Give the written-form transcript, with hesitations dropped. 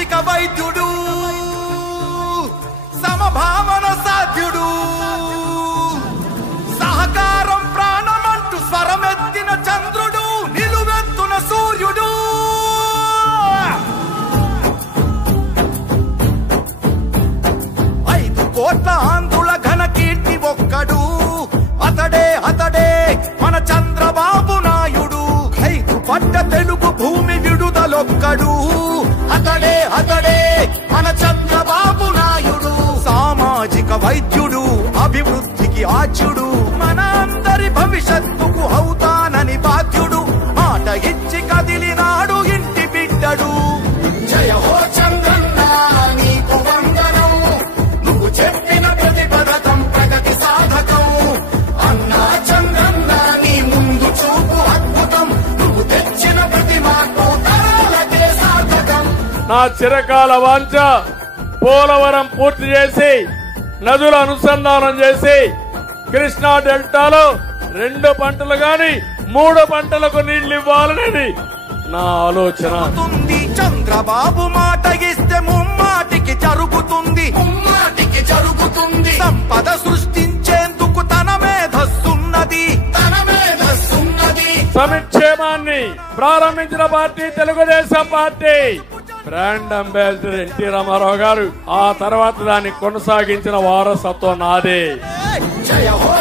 సామాజిక వైద్యుడు సమభావన సాధ్యుడు సహకారం ప్రాణమంటూ స్వరమెత్తిన చంద్రుడు నిలువెత్తున సూర్యుడు 5 కోట్ల ఆంధ్రుల ఘన కీర్తి ఒక్కడు అతడే మన చంద్రబాబు నాయుడు 5 పడ్డ తెలుగు భూమి విడుదలొక్కడు అతడే మన చంద్రబాబు నాయుడు సామాజిక వైద్యుడు అభివృద్ధికి ఆచ్యుడు మన అందరి భవిష్యత్తుకు అవుతానని బాధ్యుడు మాట ఇచ్చి కదిలినాడు ఇంటి బిడ్డడు జయ హో చంద్రన్న నీకు వందనం నువ్వు చెప్పిన ప్రతి పథకం ప్రగతి సాధకం అన్నా చంద్రన్న నీ ముందు చూపు అద్భుతం నువ్వు తెచ్చిన ప్రతి మార్పు తరాలకే సాధకం నా చిరకాల వాంఛ పోలవరం పూర్తి చేసి నదుల అనుసంధానం చేసి కృష్ణా డెల్టాలో 2 పంటలు గాని 3 పంటలకు నీళ్లు ఇవ్వాలనేది నా ఆలోచన. చంద్రబాబు మాట ఇస్తే ముమ్మాటికి జరుగుతుంది సంపద సృష్టించేందుకు తన మేధస్సున్నది సంక్షేమాన్ని ప్రారంభించిన party Telugu Desam party. Brand ambassador NT Rama Rao garu ఆ తర్వాత దాన్ని కొనసాగించిన వారసత్వం నాదే. జయ హో